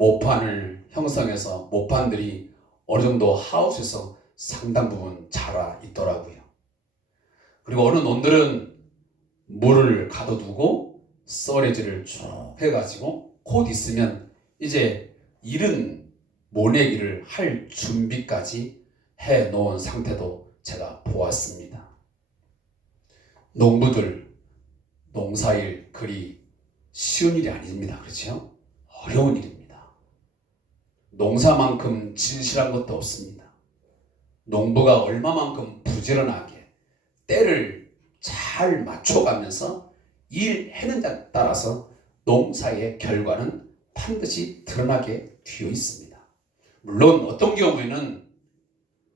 모판을 형성해서 모판들이 어느 정도 하우스에서 상당 부분 자라 있더라고요. 그리고 어느 논들은 물을 가둬두고 썰해지를 쭉 해가지고 곧 있으면 이제 이른 모내기를 할 준비까지 해놓은 상태도 제가 보았습니다. 농부들 농사일 그리 쉬운 일이 아닙니다. 그렇죠? 어려운 일입니다. 농사만큼 진실한 것도 없습니다. 농부가 얼마만큼 부지런하게 때를 잘 맞춰가면서 일해내냐에 따라서 농사의 결과는 반드시 드러나게 되어 있습니다. 물론 어떤 경우에는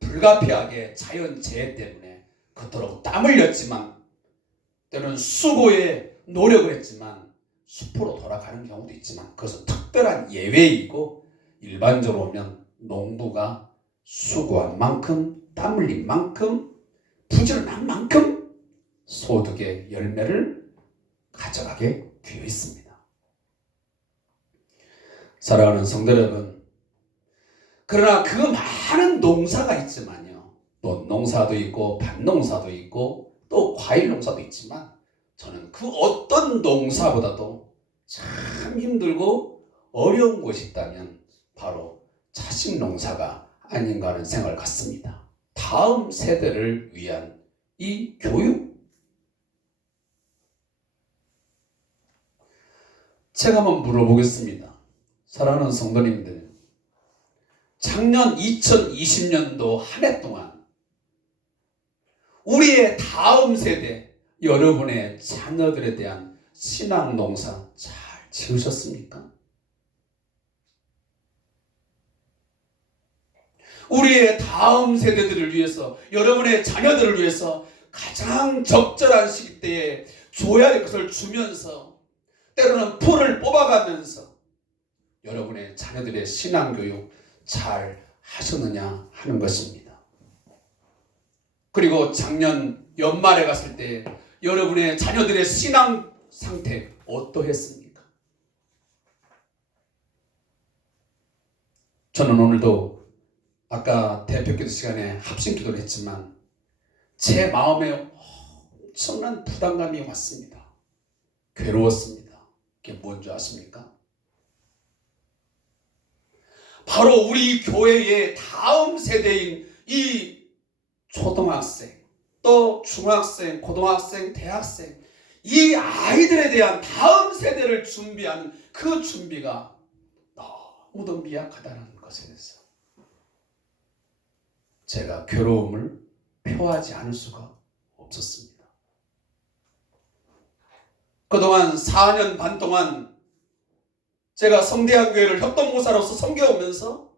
불가피하게 자연재해 때문에 그토록 땀 흘렸지만 때로는 수고에 노력을 했지만 숲으로 돌아가는 경우도 있지만 그것은 특별한 예외이고 일반적으로 보면 농부가 수고한 만큼 땀 흘린 만큼 부지런한 만큼 소득의 열매를 가져가게 되어 있습니다. 사랑하는 성도 여러분, 그러나 그 많은 농사가 있지만요, 또 농사도 있고 밭농사도 있고 또 과일 농사도 있지만 저는 그 어떤 농사보다도 참 힘들고 어려운 것이 있다면 바로 자식 농사가 아닌가 하는 생각을 갖습니다. 다음 세대를 위한 이 교육, 제가 한번 물어보겠습니다. 사랑하는 성도님들, 작년 2020년도 한 해 동안 우리의 다음 세대, 여러분의 자녀들에 대한 신앙 농사 잘 지으셨습니까? 우리의 다음 세대들을 위해서, 여러분의 자녀들을 위해서 가장 적절한 시기 때에 줘야 할 것을 주면서 때로는 풀을 뽑아가면서 여러분의 자녀들의 신앙교육 잘 하셨느냐 하는 것입니다. 그리고 작년 연말에 갔을 때 여러분의 자녀들의 신앙 상태 어떠했습니까? 저는 오늘도 아까 대표기도 시간에 합심기도를 했지만 제 마음에 엄청난 부담감이 왔습니다. 괴로웠습니다. 그게 뭔지 아십니까? 바로 우리 교회의 다음 세대인 이 초등학생, 또 중학생, 고등학생, 대학생, 이 아이들에 대한 다음 세대를 준비하는 그 준비가 너무도 미약하다는 것에 대해서 제가 괴로움을 표하지 않을 수가 없었습니다. 그동안 4년 반 동안 제가 성대한교회를 협동모사로서 섬겨오면서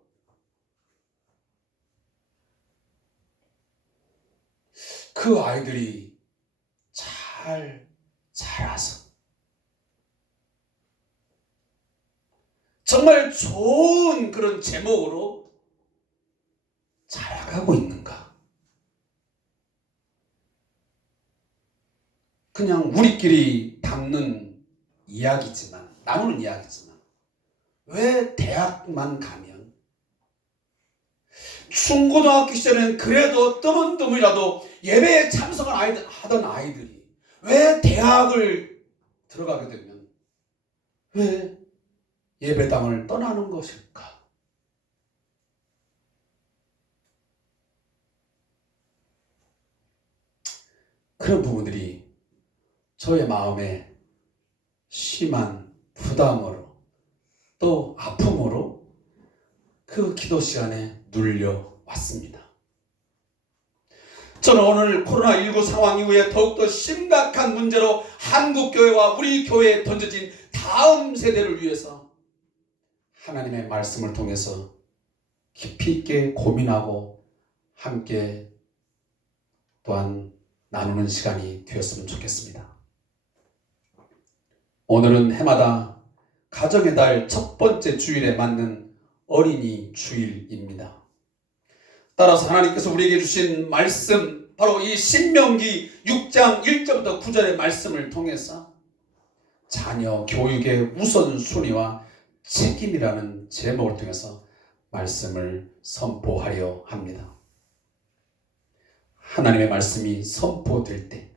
그 아이들이 잘 자라서 정말 좋은 그런 제목으로 자라가고 있는가? 그냥 우리끼리 담는 이야기지만, 나누는 이야기지만 왜 대학만 가면 중고등학교 시절에는 그래도 뜨문뜨문이라도 예배에 하던 아이들이 왜 대학을 들어가게 되면 왜 예배당을 떠나는 것일까? 그런 부분들이 저의 마음에 심한 부담으로 또 아픔으로 그 기도 시간에 눌려왔습니다. 저는 오늘 코로나19 상황 이후에 더욱더 심각한 문제로 한국교회와 우리 교회에 던져진 다음 세대를 위해서 하나님의 말씀을 통해서 깊이 있게 고민하고 함께 또한 나누는 시간이 되었으면 좋겠습니다. 오늘은 해마다 가정의 달 첫 번째 주일에 맞는 어린이 주일입니다. 따라서 하나님께서 우리에게 주신 말씀, 바로 이 신명기 6장 1절부터 9절의 말씀을 통해서 자녀 교육의 우선순위와 책임이라는 제목을 통해서 말씀을 선포하려 합니다. 하나님의 말씀이 선포될 때,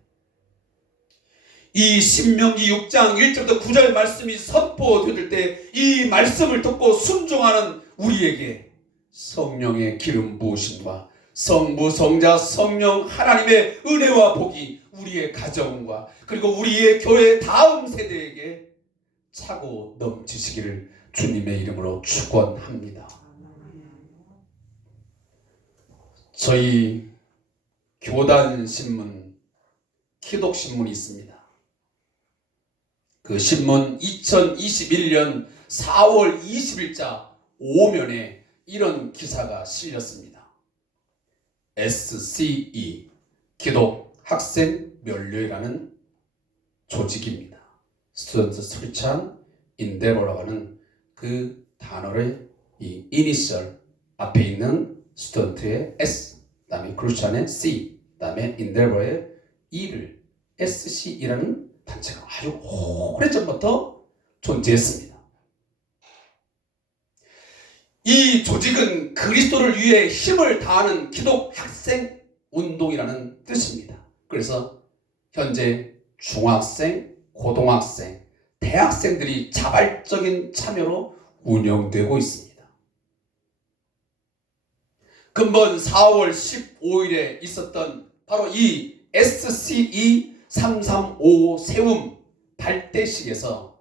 이 신명기 6장 1절부터 9절 말씀이 선포될 때 이 말씀을 듣고 순종하는 우리에게 성령의 기름 부으심과 성부, 성자, 성령 하나님의 은혜와 복이 우리의 가정과 그리고 우리의 교회 다음 세대에게 차고 넘치시기를 주님의 이름으로 축원합니다. 저희 교단 신문, 기독신문이 있습니다. 그 신문 2021년 4월 20일자 5면에 이런 기사가 실렸습니다. SCE, 기독학생면례라는 조직입니다. Student Christian Endeavor라고 하는 그 단어를 이 이니셜 앞에 있는 스튜던트의 S, 그 다음에 크리스찬의 C, 그 다음에 Endeavor의 E를 SCE라는 단체가 아주 오래전부터 존재했습니다. 이 조직은 그리스도를 위해 힘을 다하는 기독학생 운동이라는 뜻입니다. 그래서 현재 중학생, 고등학생, 대학생들이 자발적인 참여로 운영되고 있습니다. 근본 4월 15일에 있었던 바로 이 SCE 335 세움 발대식에서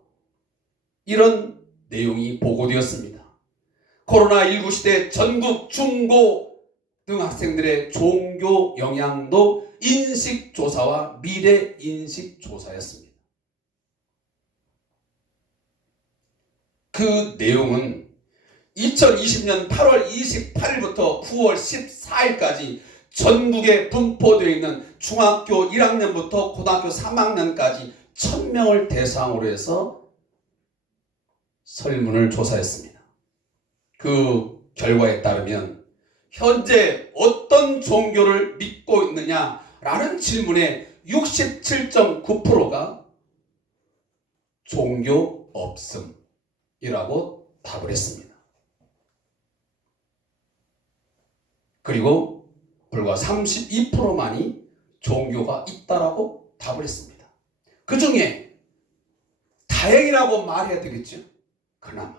이런 내용이 보고되었습니다. 코로나19 시대 전국 중고 등 학생들의 종교 영향도 인식조사와 미래 인식조사였습니다. 그 내용은 2020년 8월 28일부터 9월 14일까지 전국에 분포되어 있는 중학교 1학년부터 고등학교 3학년까지 1000명을 대상으로 해서 설문을 조사했습니다. 그 결과에 따르면 현재 어떤 종교를 믿고 있느냐라는 질문에 67.9%가 종교 없음이라고 답을 했습니다. 그리고 불과 32%만이 종교가 있다라고 답을 했습니다. 그 중에 다행이라고 말해야 되겠죠. 그나마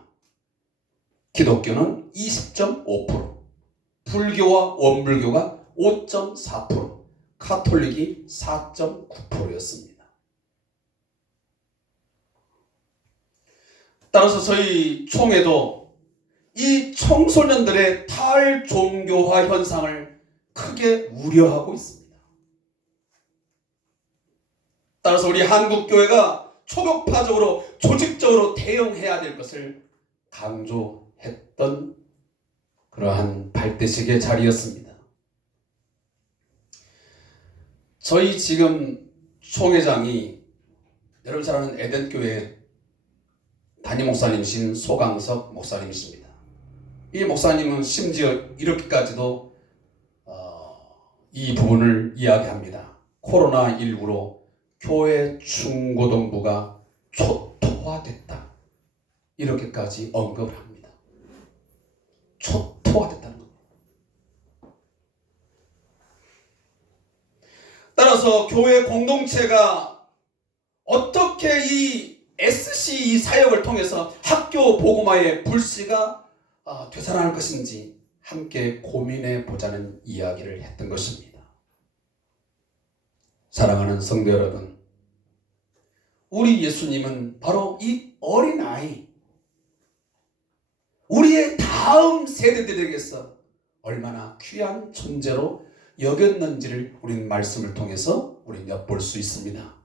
기독교는 20.5%, 불교와 원불교가 5.4%, 카톨릭이 4.9%였습니다. 따라서 저희 총회도 이 청소년들의 탈종교화 현상을 크게 우려하고 있습니다. 따라서 우리 한국교회가 초격파적으로 조직적으로 대응해야 될 것을 강조했던 그러한 발대식의 자리였습니다. 저희 지금 총회장이 여러분 잘 아는 에덴교회 담임 목사님이신 소강석 목사님이십니다. 이 목사님은 심지어 이렇게까지도 이 부분을 이야기합니다. 코로나19로 교회 중고등부가 초토화됐다. 이렇게까지 언급을 합니다. 초토화됐다는 겁니다. 따라서 교회 공동체가 어떻게 이 SCE 사역을 통해서 학교 복음화의 불씨가 되살아날 것인지 함께 고민해 보자는 이야기를 했던 것입니다. 사랑하는 성도 여러분, 우리 예수님은 바로 이 어린아이, 우리의 다음 세대들에게서 얼마나 귀한 존재로 여겼는지를 우리는 말씀을 통해서 우리는 엿볼 수 있습니다.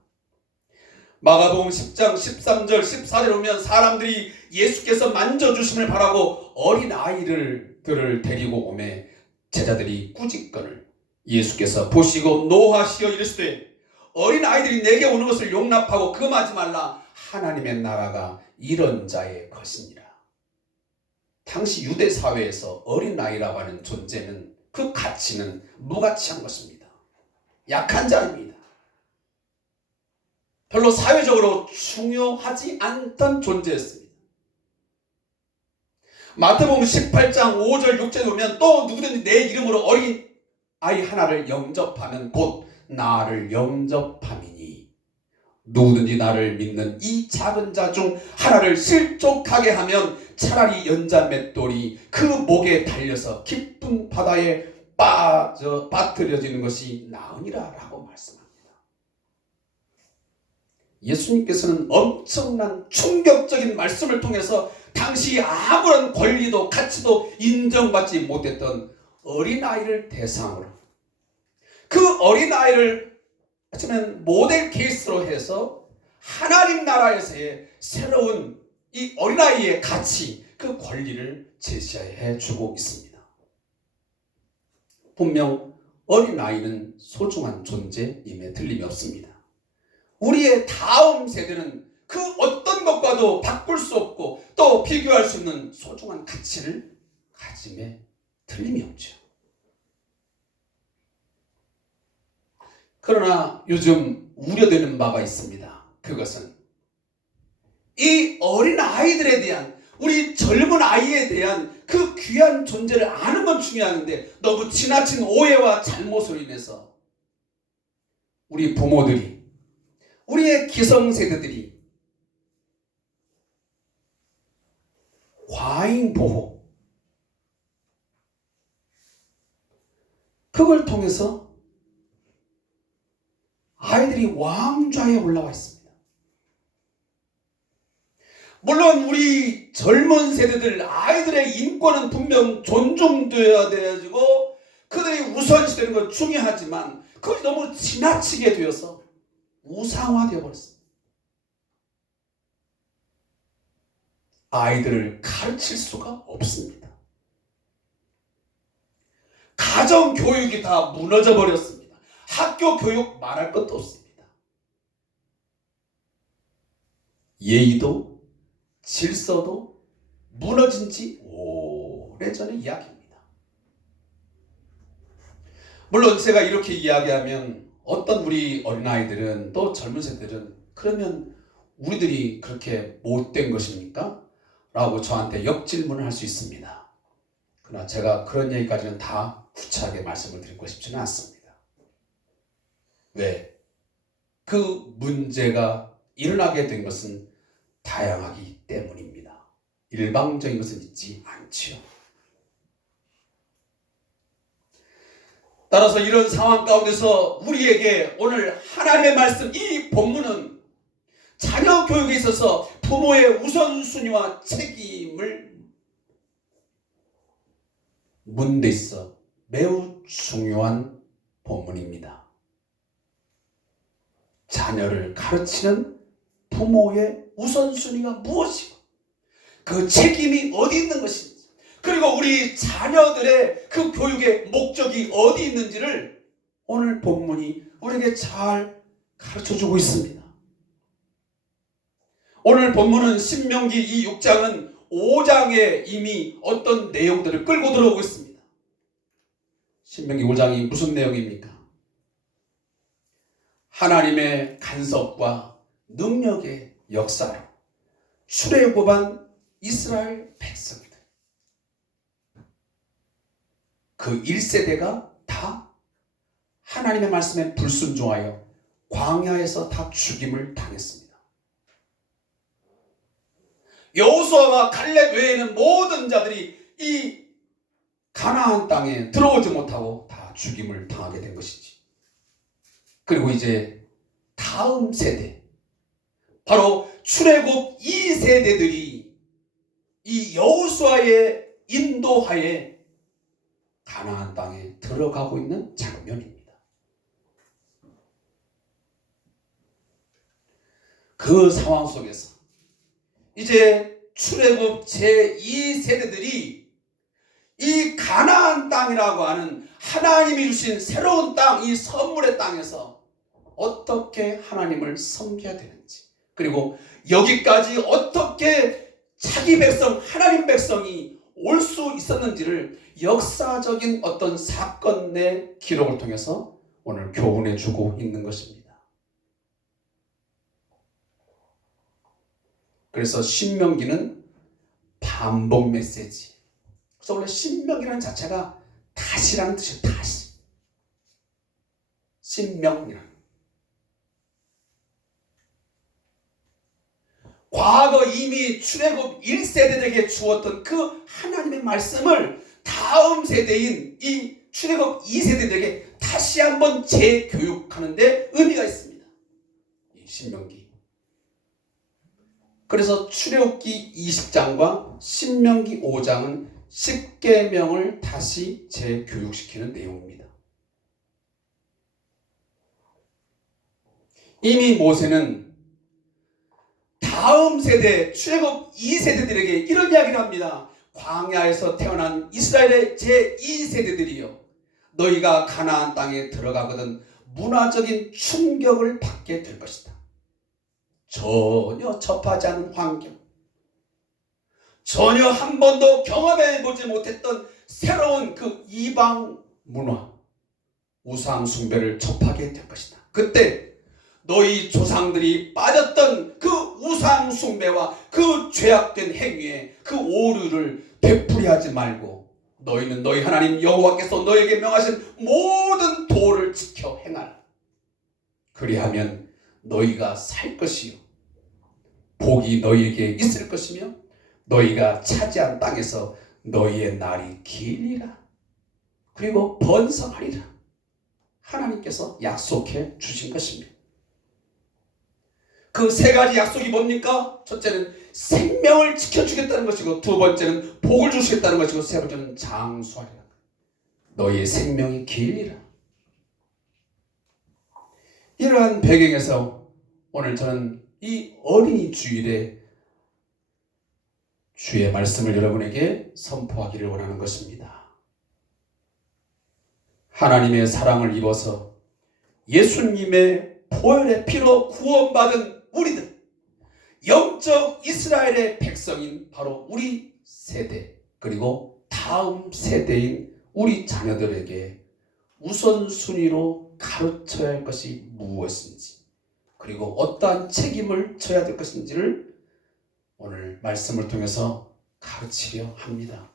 마가복음 10장 13절 14절 보면 사람들이 예수께서 만져주심을 바라고 어린아이들을 데리고 오매 제자들이 꾸짖거늘 예수께서 보시고 노하시어 이르시되 어린아이들이 내게 오는 것을 용납하고 금하지 말라. 하나님의 나라가 이런 자의 것이니라. 당시 유대 사회에서 어린아이라고 하는 존재는, 그 가치는 무가치한 것입니다. 약한 자입니다. 별로 사회적으로 중요하지 않던 존재였습니다. 마태복음 18장 5절 6절에 보면 또 누구든지 내 이름으로 어린 아이 하나를 영접하면 곧 나를 영접함이니 누구든지 나를 믿는 이 작은 자 중 하나를 실족하게 하면 차라리 연자 맷돌이 그 목에 달려서 깊은 바다에 빠뜨려지는 것이 나으니라 라고 말씀합니다. 예수님께서는 엄청난 충격적인 말씀을 통해서 당시 아무런 권리도 가치도 인정받지 못했던 어린아이를 대상으로 그 어린아이를 어쩌면 모델 케이스로 해서 하나님 나라에서의 새로운 이 어린아이의 가치, 그 권리를 제시해 주고 있습니다. 분명 어린아이는 소중한 존재임에 틀림이 없습니다. 우리의 다음 세대는 그 어떤 것과도 바꿀 수 없고 또 비교할 수 없는 소중한 가치를 가짐에 틀림이 없죠. 그러나 요즘 우려되는 바가 있습니다. 그것은 이 어린 아이들에 대한, 우리 젊은 아이에 대한 그 귀한 존재를 아는 건 중요한데 너무 지나친 오해와 잘못으로 인해서 우리 부모들이, 우리의 기성세대들이 과잉 보호, 그걸 통해서 아이들이 왕좌에 올라와 있습니다. 물론 우리 젊은 세대들, 아이들의 인권은 분명 존중되어야 되고 그들이 우선시되는 건 중요하지만 그것이 너무 지나치게 되어서 우상화되어 버렸습니다. 아이들을 가르칠 수가 없습니다. 가정 교육이 다 무너져 버렸습니다. 학교 교육 말할 것도 없습니다. 예의도 질서도 무너진 지 오래전의 이야기입니다. 물론 제가 이렇게 이야기하면 어떤 우리 어린아이들은 또 젊은 세대들은 그러면 우리들이 그렇게 못된 것입니까? 라고 저한테 역질문을 할 수 있습니다. 그러나 제가 그런 얘기까지는 다 구체하게 말씀을 드리고 싶지는 않습니다. 왜? 그 문제가 일어나게 된 것은 다양하기 때문입니다. 일방적인 것은 있지 않지요. 따라서 이런 상황 가운데서 우리에게 오늘 하나님의 말씀, 이 본문은 자녀 교육에 있어서 부모의 우선순위와 책임을 묻는 데 있어 매우 중요한 본문입니다. 자녀를 가르치는 부모의 우선순위가 무엇이고 그 책임이 어디 있는 것인지, 그리고 우리 자녀들의 그 교육의 목적이 어디 있는지를 오늘 본문이 우리에게 잘 가르쳐주고 있습니다. 오늘 본문은 신명기 이 6장은 5장에 이미 어떤 내용들을 끌고 들어오고 있습니다. 신명기 5장이 무슨 내용입니까? 하나님의 간섭과 능력의 역사로 출애굽한 이스라엘 백성들, 그 1세대가 다 하나님의 말씀에 불순종하여 광야에서 다 죽임을 당했습니다. 여호수아와 갈렙 외에는 모든 자들이 이 가나안 땅에 들어오지 못하고 다 죽임을 당하게 된 것이지. 그리고 이제 다음 세대, 바로 출애굽 2세대들이 이 여호수아의 인도하에 가나안 땅에 들어가고 있는 장면입니다. 그 상황 속에서 이제 출애굽 제2세대들이 이 가나안 땅이라고 하는 하나님이 주신 새로운 땅, 이 선물의 땅에서 어떻게 하나님을 섬겨야 되는지, 그리고 여기까지 어떻게 자기 백성, 하나님 백성이 올 수 있었는지를 역사적인 어떤 사건의 기록을 통해서 오늘 교훈해 주고 있는 것입니다. 그래서 신명기는 반복 메시지. 그래서 원래 신명이라는 자체가 다시라는 뜻이에요. 다시. 신명이라는. 과거 이미 출애굽 1세대들에게 주었던 그 하나님의 말씀을 다음 세대인 이 출애굽 2세대들에게 다시 한번 재교육하는 데 의미가 있습니다. 이 신명기. 그래서 출애굽기 20장과 신명기 5장은 10계명을 다시 재교육시키는 내용입니다. 이미 모세는 다음 세대 출애굽 2세대들에게 이런 이야기를 합니다. 광야에서 태어난 이스라엘의 제2세대들이여, 너희가 가나안 땅에 들어가거든 문화적인 충격을 받게 될 것이다. 전혀 접하지 않은 환경, 전혀 한 번도 경험해보지 못했던 새로운 그 이방 문화, 우상 숭배를 접하게 될 것이다. 그때 너희 조상들이 빠졌던 그 우상 숭배와 그 죄악된 행위에 그 오류를 되풀이하지 말고 너희는 너희 하나님 여호와께서 너에게 명하신 모든 도를 지켜 행하라. 그리하면 너희가 살 것이요 복이 너희에게 있을 것이며 너희가 차지한 땅에서 너희의 날이 길리라. 그리고 번성하리라. 하나님께서 약속해 주신 것입니다. 그 세 가지 약속이 뭡니까? 첫째는 생명을 지켜주겠다는 것이고, 두 번째는 복을 주시겠다는 것이고, 세 번째는 장수하리라. 너희의 생명이 길리라. 이러한 배경에서 오늘 저는 이 어린이 주일에 주의 말씀을 여러분에게 선포하기를 원하는 것입니다. 하나님의 사랑을 입어서 예수님의 보혈의 피로 구원받은 우리들, 영적 이스라엘의 백성인 바로 우리 세대, 그리고 다음 세대인 우리 자녀들에게 우선순위로 가르쳐야 할 것이 무엇인지, 그리고 어떠한 책임을 져야 될 것인지를 오늘 말씀을 통해서 가르치려 합니다.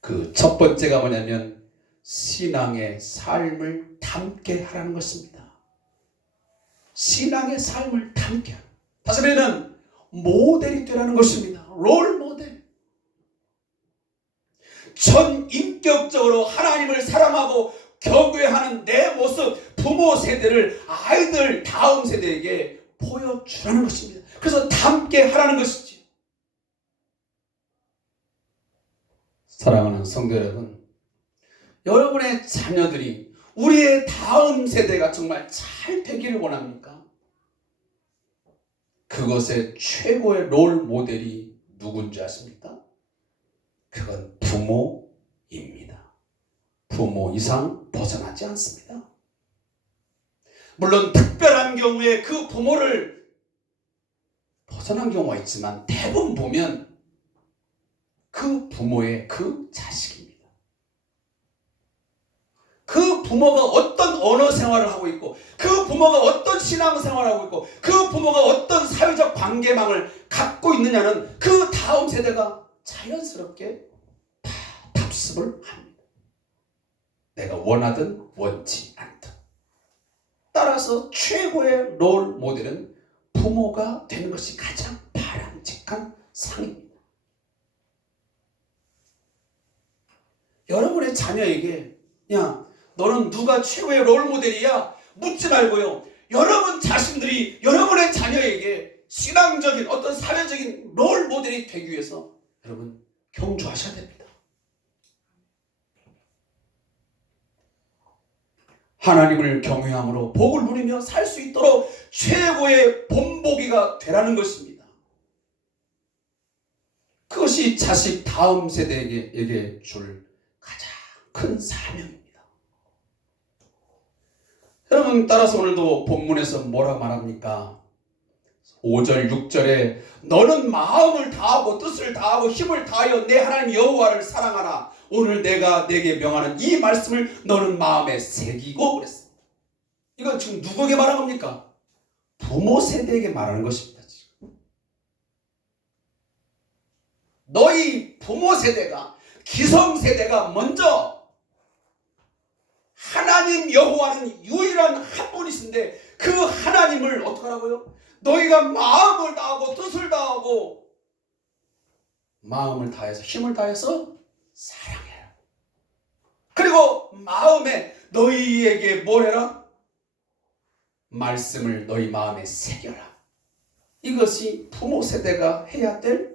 그 첫 번째가 뭐냐면 신앙의 삶을 담게 하라는 것입니다. 신앙의 삶을 담게 하라. 다시 말하면 모델이 되라는 것입니다. 롤 모델. 전인격적으로 하나님을 사랑하고 경외하는 내 모습, 부모 세대를 아이들 다음 세대에게 보여주라는 것입니다. 그래서 담게 하라는 것이지. 사랑하는 성도 여러분, 여러분의 자녀들이 우리의 다음 세대가 정말 잘 되기를 원합니까? 그것의 최고의 롤 모델이 누군지 아십니까? 그건 부모입니다. 부모 이상 벗어나지 않습니다. 물론 특별한 경우에 그 부모를 벗어난 경우가 있지만 대부분 보면 그 부모의 그 자식입니다. 그 부모가 어떤 언어 생활을 하고 있고, 그 부모가 어떤 신앙 생활을 하고 있고, 그 부모가 어떤 사회적 관계망을 갖고 있느냐는 그 다음 세대가 자연스럽게 다 답습을 합니다. 내가 원하든 원치 않든. 따라서 최고의 롤 모델은 부모가 되는 것이 가장 바람직한 상입니다. 여러분의 자녀에게 야, 너는 누가 최고의 롤 모델이야? 묻지 말고요. 여러분 자신들이 여러분의 자녀에게 신앙적인 어떤 사회적인 롤 모델이 되기 위해서 여러분 경주하셔야 됩니다. 하나님을 경외함으로 복을 누리며 살 수 있도록 최고의 본보기가 되라는 것입니다. 그것이 자식 다음 세대에게 줄 가장 큰 사명입니다. 여러분, 따라서 오늘도 본문에서 뭐라 말합니까? 5절 6절에 너는 마음을 다하고 뜻을 다하고 힘을 다하여 내 하나님 여호와를 사랑하라. 오늘 내가 내게 명하는 이 말씀을 너는 마음에 새기고 그랬습니다. 이건 지금 누구에게 말하는 겁니까? 부모 세대에게 말하는 것입니다. 지금. 너희 부모 세대가, 기성세대가 먼저 하나님 여호와는 유일한 한 분이신데 그 하나님을 어떻게 하라고요? 너희가 마음을 다하고 뜻을 다하고 마음을 다해서 힘을 다해서 사랑해라. 그리고 마음에 너희에게 뭘 해라? 말씀을 너희 마음에 새겨라. 이것이 부모 세대가 해야 될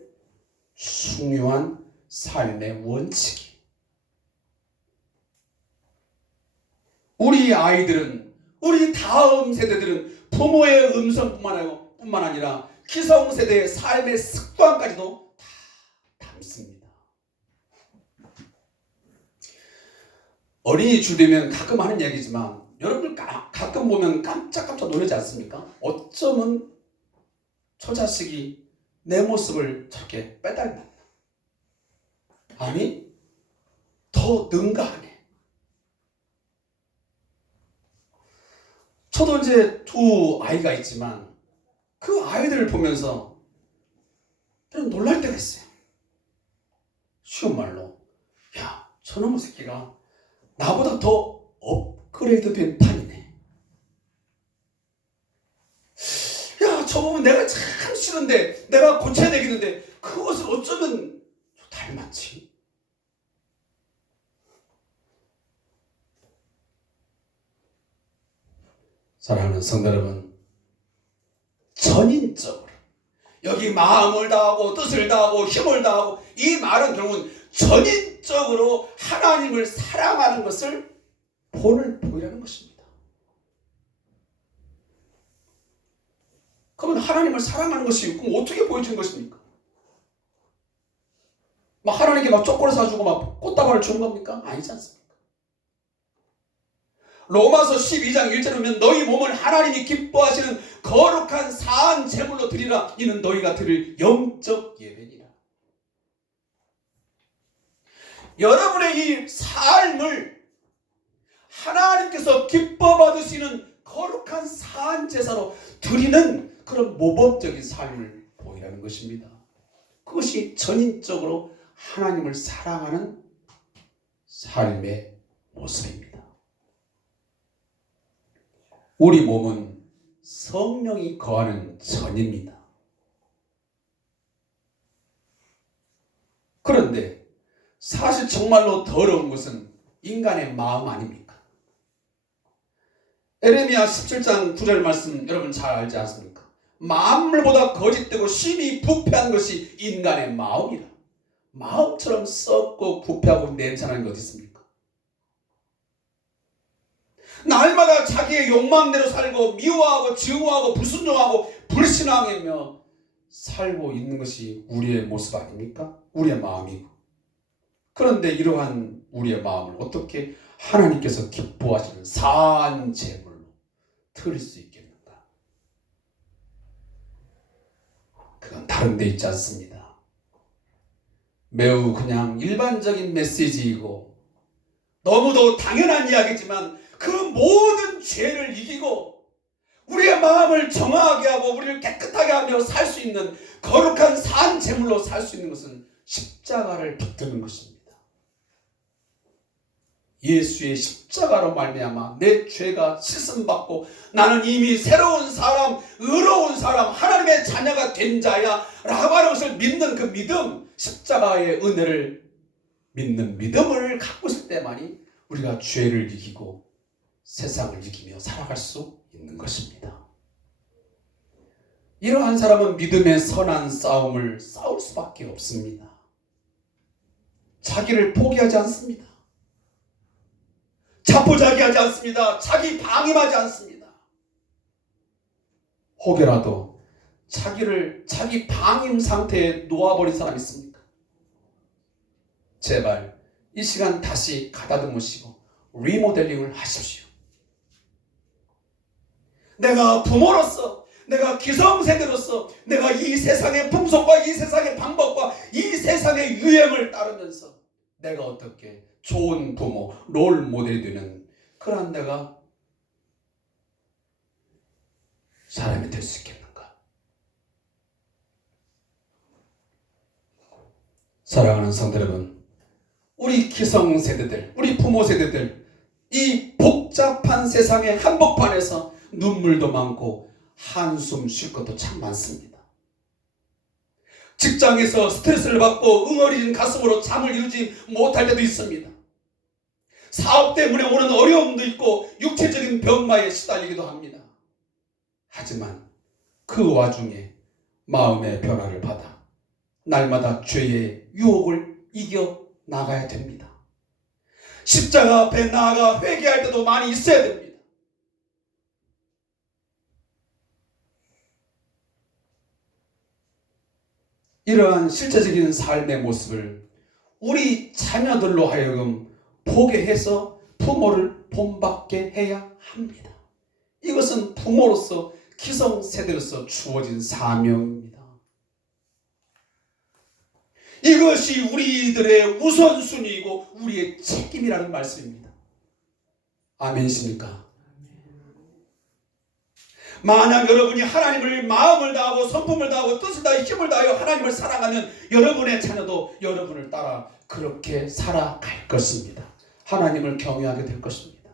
중요한 삶의 원칙이. 우리 아이들은, 우리 다음 세대들은 부모의 음성뿐만 아니라 기성세대의 삶의 습관까지도 다 담습니다. 어린이 줄 되면 가끔 하는 얘기지만 여러분들 가끔 보면 깜짝깜짝 놀라지 않습니까? 어쩌면 저 자식이 내 모습을 저렇게 빼닮았나? 아니, 더 능가하네. 저도 이제 두 아이가 있지만 그 아이들을 보면서 저는 놀랄 때가 있어요. 쉬운 말로, 야, 저놈의 새끼가 나보다 더 업그레이드 된 판이네. 야, 저 부분 내가 참 싫은데, 내가 고쳐야 되겠는데 그것을 어쩌면 닮았지. 사랑하는 성도 여러분, 전인적으로 여기 마음을 다하고 뜻을 다하고 힘을 다하고, 이 말은 결국은 전인적으로 하나님을 사랑하는 것을 본을 보이라는 것입니다. 그러면 하나님을 사랑하는 것이 그럼 어떻게 보여주는 것입니까? 막 하나님께 막 초콜릿 사주고 막 꽃다발을 주는 겁니까? 아니지 않습니까? 로마서 12장 1절에 보면 너희 몸을 하나님이 기뻐하시는 거룩한 사한 제물로 드리라. 이는 너희가 드릴 영적 예배니라. 여러분의 이 삶을 하나님께서 기뻐 받으시는 거룩한 사한 제사로 드리는 그런 모범적인 삶을 보이라는 것입니다. 그것이 전인적으로 하나님을 사랑하는 삶의 모습입니다. 우리 몸은 성령이 거하는 전입니다. 그런데 사실 정말로 더러운 것은 인간의 마음 아닙니까? 에레미야 17장 9절 말씀 여러분 잘 알지 않습니까? 만물보다 거짓되고 심히 부패한 것이 인간의 마음이라. 마음처럼 썩고 부패하고 냄새나는 게 어디 있습니까? 날마다 자기의 욕망대로 살고 미워하고 증오하고 불순종하고 불신앙하며 살고 있는 것이 우리의 모습 아닙니까? 우리의 마음이고. 그런데 이러한 우리의 마음을 어떻게 하나님께서 기뻐하시는 사한 제물로 드릴 수 있겠는가? 그건 다른 데 있지 않습니다. 매우 그냥 일반적인 메시지이고 너무도 당연한 이야기지만 그 모든 죄를 이기고 우리의 마음을 정화하게 하고 우리를 깨끗하게 하며 살 수 있는 거룩한 산 제물로 살 수 있는 것은 십자가를 붙드는 것입니다. 예수의 십자가로 말미암아 내 죄가 씻음받고 나는 이미 새로운 사람, 의로운 사람, 하나님의 자녀가 된 자야 라고 하는 것을 믿는 그 믿음, 십자가의 은혜를 믿는 믿음을 갖고 있을 때만이 우리가 죄를 이기고 세상을 이기며 살아갈 수 있는 것입니다. 이러한 사람은 믿음의 선한 싸움을 싸울 수밖에 없습니다. 자기를 포기하지 않습니다. 자포자기하지 않습니다. 자기 방임하지 않습니다. 혹여라도 자기 방임 상태에 놓아버린 사람 있습니까? 제발 이 시간 다시 가다듬으시고 리모델링을 하십시오. 내가 부모로서, 내가 기성세대로서, 내가 이 세상의 풍속과 이 세상의 방법과 이 세상의 유행을 따르면서 내가 어떻게 좋은 부모, 롤 모델이 되는 그런 내가 사람이 될 수 있겠는가? 사랑하는 성도 여러분, 우리 기성세대들, 우리 부모 세대들, 이 복잡한 세상의 한복판에서 눈물도 많고 한숨 쉴 것도 참 많습니다. 직장에서 스트레스를 받고 응어리진 가슴으로 잠을 이루지 못할 때도 있습니다. 사업 때문에 오는 어려움도 있고 육체적인 병마에 시달리기도 합니다. 하지만 그 와중에 마음의 변화를 받아 날마다 죄의 유혹을 이겨 나가야 됩니다. 십자가 앞에 나아가 회개할 때도 많이 있어야 됩니다. 이러한 실제적인 삶의 모습을 우리 자녀들로 하여금 보게 해서 부모를 본받게 해야 합니다. 이것은 부모로서 기성세대로서 주어진 사명입니다. 이것이 우리들의 우선순위이고 우리의 책임이라는 말씀입니다. 아멘이십니까? 만약 여러분이 하나님을 마음을 다하고 성품을 다하고 뜻을 다하여 힘을 다하여 하나님을 사랑하면 여러분의 자녀도 여러분을 따라 그렇게 살아갈 것입니다. 하나님을 경외하게 될 것입니다.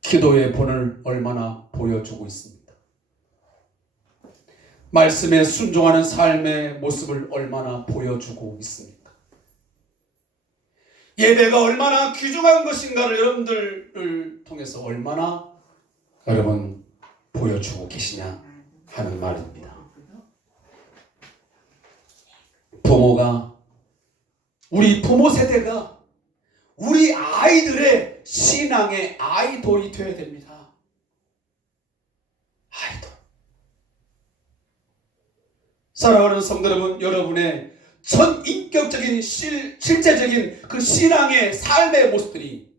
기도의 본을 얼마나 보여주고 있습니다. 말씀에 순종하는 삶의 모습을 얼마나 보여주고 있습니까? 예배가 얼마나 귀중한 것인가를 여러분들을 통해서 얼마나 여러분 보여주고 계시냐 하는 말입니다. 부모가, 우리 부모 세대가 우리 아이들의 신앙의 아이돌이 되어야 됩니다. 아이돌. 사랑하는 성도 여러분, 여러분의 전 인격적인 실제적인 그 신앙의 삶의 모습들이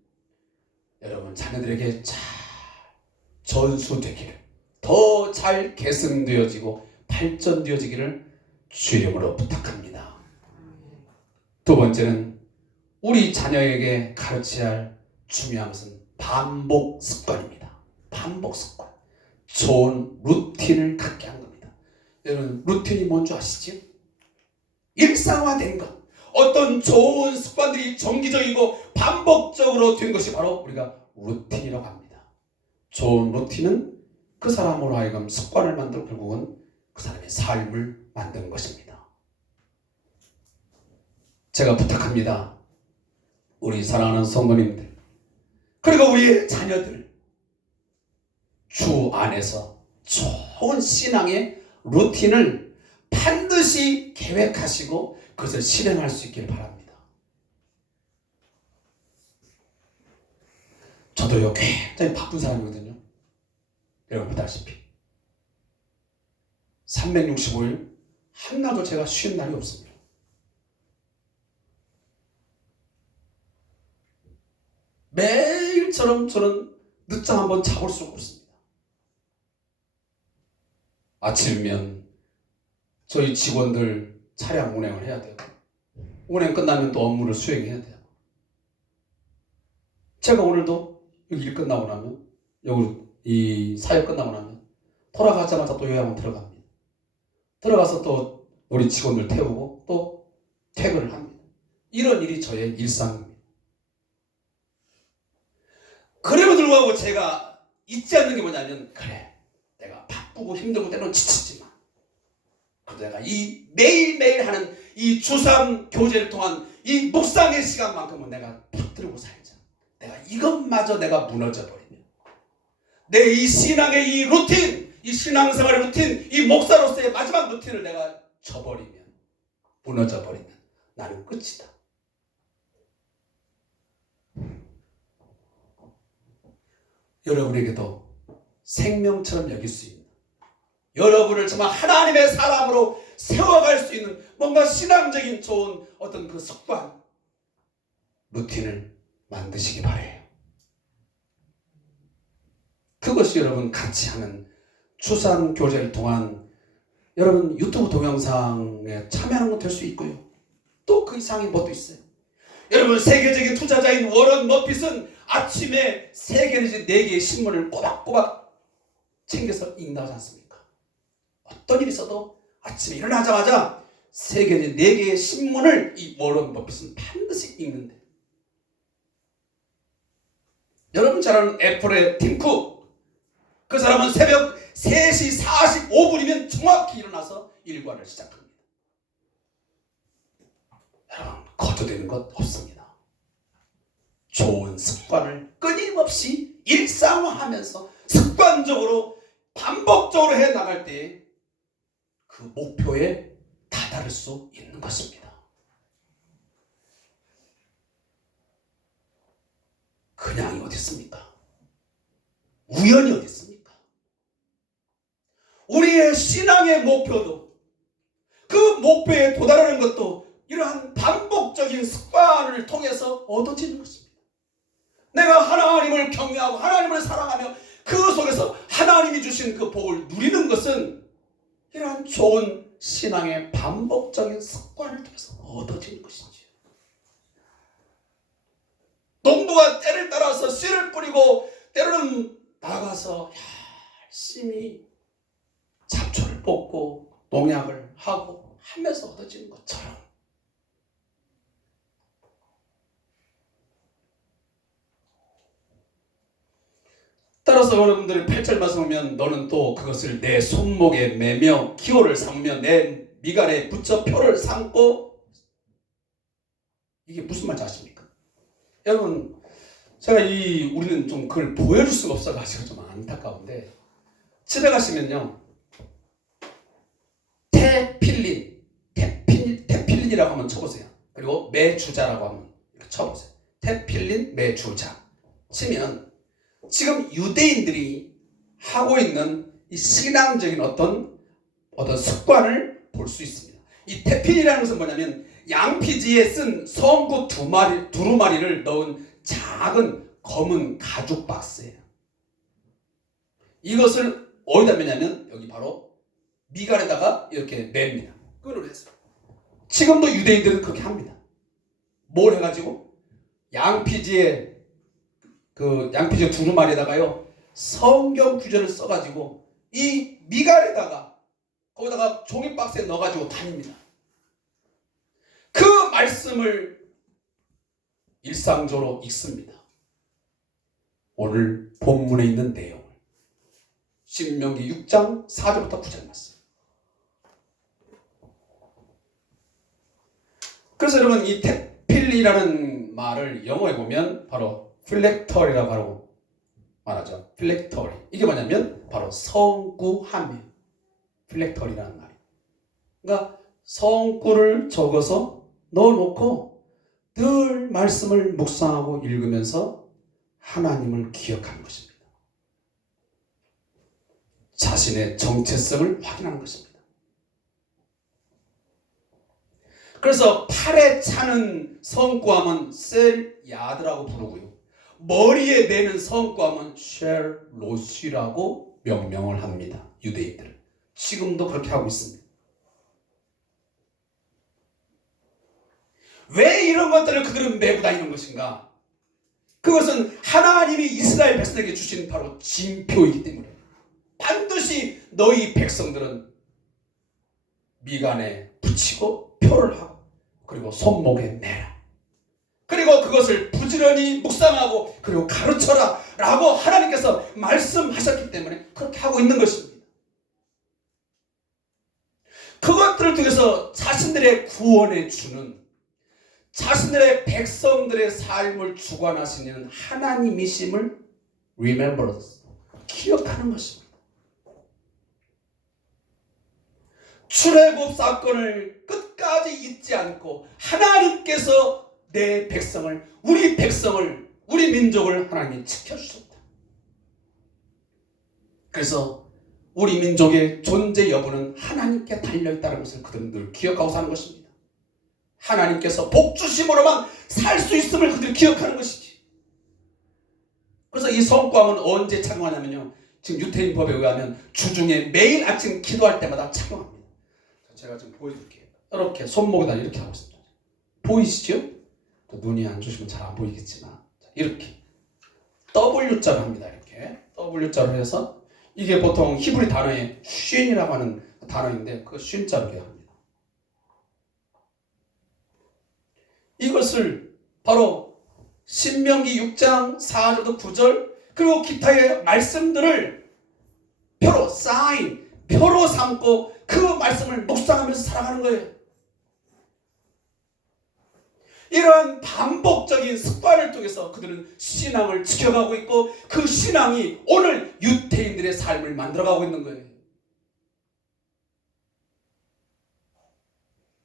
여러분 자녀들에게 잘 전수되기를, 더 잘 계승되어지고 발전되어지기를 주 이름으로 부탁합니다. 두 번째는 우리 자녀에게 가르쳐야 할 중요한 것은 반복 습관입니다. 반복 습관. 좋은 루틴을 갖게 한 겁니다. 여러분, 루틴이 뭔지 아시죠? 일상화된 것. 어떤 좋은 습관들이 정기적이고 반복적으로 된 것이 바로 우리가 루틴이라고 합니다. 좋은 루틴은 그 사람으로 하여금 습관을 만들고 결국은 그 사람의 삶을 만드는 것입니다. 제가 부탁합니다. 우리 사랑하는 성도님들, 그리고 우리의 자녀들, 주 안에서 좋은 신앙의 루틴을 반드시 계획하시고 그것을 실행할 수 있기를 바랍니다. 저도요 굉장히 바쁜 사람이거든요. 여러분 보다시피 365일 한나도 제가 쉬는 날이 없습니다. 매일처럼 저는 늦잠 한번 자볼 수가 없습니다. 아침이면 저희 직원들 차량 운행을 해야 돼요. 운행 끝나면 또 업무를 수행해야 돼요. 제가 오늘도 여기 일 끝나고 나면, 여기 이 사역 끝나고 나면 돌아가자마자 또 요양원 들어갑니다. 들어가서 또 우리 직원들 태우고 또 퇴근을 합니다. 이런 일이 저의 일상입니다. 그래도 불구하고 제가 잊지 않는 게 뭐냐면, 그래, 내가 바쁘고 힘들고 때로는 지치지만 그래도 내가 이 매일매일 하는 이 주삼 교제를 통한 이 묵상의 시간만큼은 내가 붙들고 살자. 내가 이것마저 내가 무너져 버리면, 내 이 신앙의 이 루틴, 이 신앙생활의 루틴, 이 목사로서의 마지막 루틴을 내가 저버리면, 무너져 버리면 나는 끝이다. 여러분에게도 생명처럼 여길 수 있는, 여러분을 정말 하나님의 사람으로 세워갈 수 있는 뭔가 신앙적인 좋은 어떤 그 습관, 루틴을 만드시기 바라요. 그것이 여러분 같이 하는 추상 교제를 통한 여러분 유튜브 동영상에 참여하는 것 될 수 있고요. 또 그 이상의 것도 있어요. 여러분 세계적인 투자자인 워런 버핏은 아침에 3개 내지 4개의 신문을 꼬박꼬박 챙겨서 읽는다고 하지 않습니까? 어떤 일이 있어도 아침에 일어나자마자 3개, 4개의 신문을 이 워런 버핏은 반드시 읽는데, 여러분 잘 아는 애플의 팀 쿡, 그 사람은 새벽 3시 45분이면 정확히 일어나서 일과를 시작합니다. 여러분, 거두되는 것 없습니다. 좋은 습관을 끊임없이 일상화하면서 습관적으로 반복적으로 해나갈 때 그 목표에 다다를 수 있는 것입니다. 그냥이 어디 있습니까? 우연이 어디 있습니까? 우리의 신앙의 목표도, 그 목표에 도달하는 것도 이러한 반복적인 습관을 통해서 얻어지는 것입니다. 내가 하나님을 경외하고 하나님을 사랑하며 그 속에서 하나님이 주신 그 복을 누리는 것은 이러한 좋은 신앙의 반복적인 습관을 통해서 얻어지는 것이지요. 농부가 때를 따라서 씨를 뿌리고 때로는 나가서 열심히 잡초를 뽑고 농약을 하고 하면서 얻어지는 것처럼, 따라서 여러분들이 8절 말씀 보면 너는 또 그것을 내 손목에 매며 기호를 삼으며 내 미간에 붙여 표를 삼고, 이게 무슨 말인지 아십니까? 여러분, 제가 우리는 좀 그걸 보여줄 수가 없어가지고 좀 안타까운데, 집에 가시면요, 테필린이라고 한번 쳐보세요. 그리고 매주자라고 한번 쳐보세요. 테필린 매주자 치면 지금 유대인들이 하고 있는 이 신앙적인 어떤 습관을 볼 수 있습니다. 이 테필이라는 것은 뭐냐면 양피지에 쓴 성구 두루마리를 넣은 작은 검은 가죽 박스예요. 이것을 어디다 매냐면 여기 바로 미간에다가 이렇게 맵니다. 끈으로 해서. 지금도 유대인들은 그렇게 합니다. 뭘 해가지고 양피지 두루마리에다가요 성경 구절을 써가지고 이 미간에다가 거기다가 종이 박스에 넣어가지고 다닙니다. 그 말씀을 일상적으로 읽습니다. 오늘 본문에 있는 내용을 신명기 6장 4절부터 9절 말씀. 그래서 여러분, 이 테필이라는 말을 영어에 보면 바로 필렉터리라고 하고 말하죠. 필렉터리. 이게 뭐냐면 바로 성구하며, 필렉터리라는 말이에요. 그러니까 성구를 적어서 넣어놓고 늘 말씀을 묵상하고 읽으면서 하나님을 기억하는 것입니다. 자신의 정체성을 확인하는 것입니다. 그래서 팔에 차는 성구함은 셀야드라고 부르고요, 머리에 매는 성구함은 쉘롯이라고 명명을 합니다. 유대인들은 지금도 그렇게 하고 있습니다. 왜 이런 것들을 그들은 메고 다니는 것인가? 그것은 하나님이 이스라엘 백성에게 주신 바로 징표이기 때문에 반드시 너희 백성들은 미간에 붙이고 표를 하고 그리고 손목에 매라. 그리고 그것을 부지런히 묵상하고 그리고 가르쳐라 라고 하나님께서 말씀하셨기 때문에 그렇게 하고 있는 것입니다. 그것들을 통해서 자신들의 구원에 주는, 자신들의 백성들의 삶을 주관하시는 하나님이심을 remembrance, 기억하는 것입니다. 출애굽 사건을 끝까지 잊지 않고 하나님께서 내 백성을, 우리 민족을 하나님이 지켜주셨다. 그래서 우리 민족의 존재 여부는 하나님께 달려있다는 것을 그들은 늘 기억하고 사는 것입니다. 하나님께서 복 주심으로만 살 수 있음을 그들이 기억하는 것이지. 그래서 이 성구함은 언제 착용하냐면요, 지금 유태인 법에 의하면 주중에 매일 아침 기도할 때마다 착용합니다. 제가 좀 보여드릴게요. 이렇게 손목에다 이렇게 하고 있습니다. 보이시죠? 눈이 안 좋으시면 잘 안 보이겠지만 이렇게 W자로 합니다. 이렇게 W자로 해서, 이게 보통 히브리 단어에 쉰이라고 하는 단어인데 그 쉰자로 기억합니다. 이것을 바로 신명기 6장 4절부터 9절 그리고 기타의 말씀들을 표로 사인, 표로 삼고 그 말씀을 묵상하면서 살아가는 거예요. 이러한 반복적인 습관을 통해서 그들은 신앙을 지켜가고 있고 그 신앙이 오늘 유태인들의 삶을 만들어가고 있는 거예요.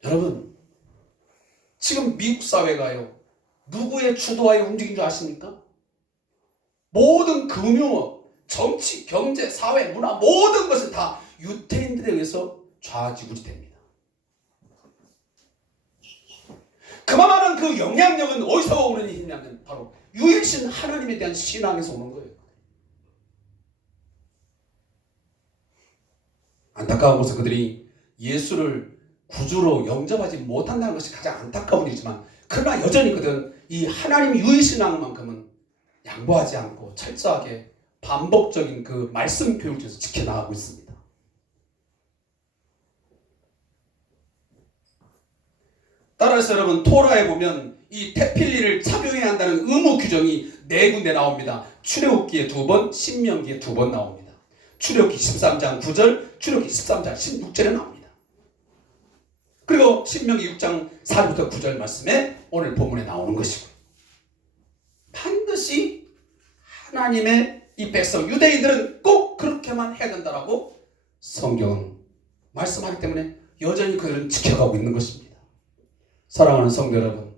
여러분, 지금 미국 사회가요, 누구의 주도하에 움직인 줄 아십니까? 모든 금융업, 정치, 경제, 사회, 문화 모든 것은 다 유태인들에 의해서 좌지우지됩니다. 그만한 그 영향력은 어디서 오는 힘이냐면 바로 유일신 하나님에 대한 신앙에서 오는 거예요. 안타까운 것은 그들이 예수를 구주로 영접하지 못한다는 것이 가장 안타까운 일이지만 그러나 여전히 그들은 이 하나님 유일신앙만큼은 양보하지 않고 철저하게 반복적인 그 말씀 교육을 통해서 지켜나가고 있습니다. 따라서 여러분 토라에 보면 이 테필리를 착용해야 한다는 의무 규정이 4군데 나옵니다. 출애굽기에 2번, 신명기에 2번 나옵니다. 출애굽기 13장 9절, 출애굽기 13장 16절에 나옵니다. 그리고 신명기 6장 4절부터 9절 말씀에 오늘 본문에 나오는 것이고 반드시 하나님의 이 백성 유대인들은 꼭 그렇게만 해야 된다라고 성경은 말씀하기 때문에 여전히 그들은 지켜가고 있는 것입니다. 사랑하는 성도 여러분,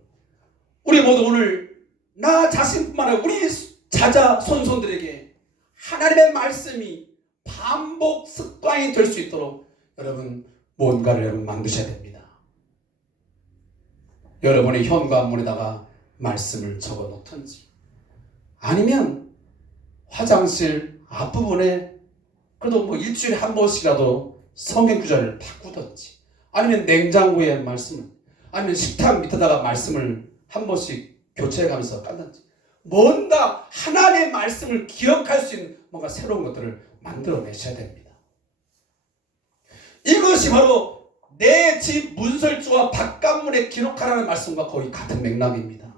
우리 모두 오늘 나 자신뿐만 아니라 우리 자자 손손들에게 하나님의 말씀이 반복 습관이 될 수 있도록 여러분 뭔가를 여러분 만드셔야 됩니다. 여러분의 현관문에다가 말씀을 적어 놓든지 아니면 화장실 앞부분에 그래도 뭐 일주일에 한 번씩이라도 성경 구절을 바꾸든지 아니면 냉장고에 말씀을 아니면 식탁 밑에다가 말씀을 한 번씩 교체해가면서 깐든지 뭔가 하나님의 말씀을 기억할 수 있는 뭔가 새로운 것들을 만들어내셔야 됩니다. 이것이 바로 내 집 문설주와 바깥문에 기록하라는 말씀과 거의 같은 맥락입니다.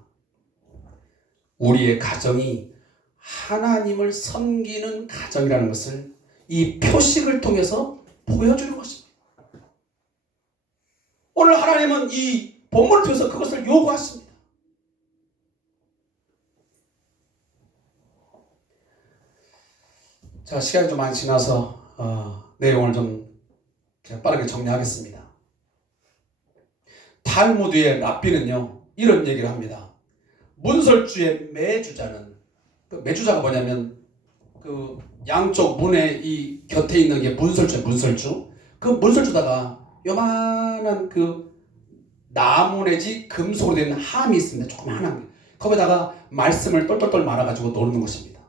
우리의 가정이 하나님을 섬기는 가정이라는 것을 이 표식을 통해서 보여주는 것입니다. 오늘 하나님은 이 본문을 통해서 그것을 요구하십니다. 자, 시간이 좀 많이 지나서 내용을 좀 제가 빠르게 정리하겠습니다. 탈무드의 랍비는요 이런 얘기를 합니다. 문설주의 매주자는 그 매주자가 뭐냐면 그 양쪽 문에 이 곁에 있는 게 문설주 그 문설주다가 요만한 그 나무 내지 금속으로 된 함이 있습니다. 조그만한 게 거기다가 말씀을 똘똘똘 말아가지고 놓는 것입니다.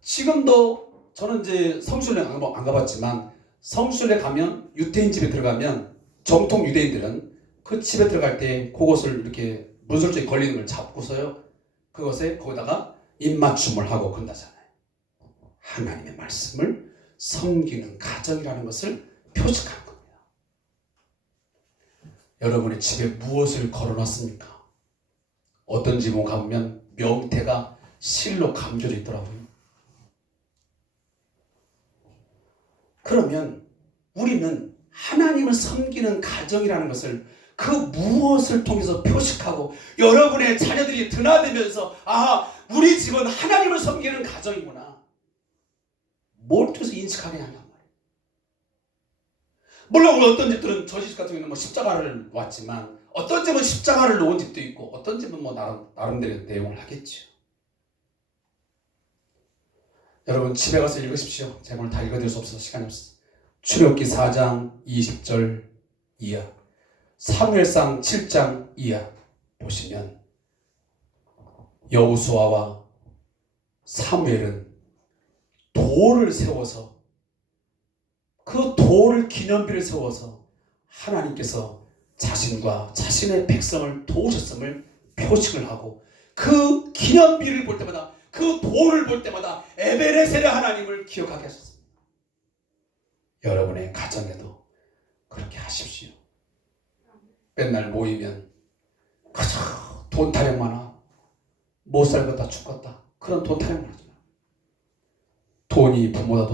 지금도 저는 이제 성수를 안 가봤지만 성수에 가면 유태인 집에 들어가면 정통 유대인들은 그 집에 들어갈 때 그것을 이렇게 문설주에 걸리는 걸 잡고서요 그것에 거기다가 입맞춤을 하고 그런다잖아요. 하나님의 말씀을 섬기는 가정이라는 것을 표식하는 겁니다. 여러분의 집에 무엇을 걸어놨습니까? 어떤 집에 가보면 명태가 실로 감겨져 있더라고요. 그러면 우리는 하나님을 섬기는 가정이라는 것을 그 무엇을 통해서 표식하고 여러분의 자녀들이 드나들면서 아 우리 집은 하나님을 섬기는 가정이구나 뭘 통해서 인식하게 하냔 말이에요. 물론 어떤 집들은 저희 집 같은 경우는 뭐 십자가를 놓았지만 어떤 집은 십자가를 놓은 집도 있고 어떤 집은 뭐 나름대로 내용을 하겠죠. 여러분 집에 가서 읽으십시오. 제가 오늘 다 읽어드릴 수 없어서 시간이 없어요. 출애굽기 4장 20절 이하 사무엘상 7장 이하 보시면 여호수아와 사무엘은 돌을 세워서 그 돌을 기념비를 세워서 하나님께서 자신과 자신의 백성을 도우셨음을 표식을 하고 그 기념비를 볼 때마다 그 돌을 볼 때마다 에베레셀의 하나님을 기억하게 하셨습니다. 여러분의 가정에도 그렇게 하십시오. 맨날 모이면 그저 돈 타령만 하고 못 살겠다 죽겠다 그런 돈 타령만 하지 마. 돈이 부모다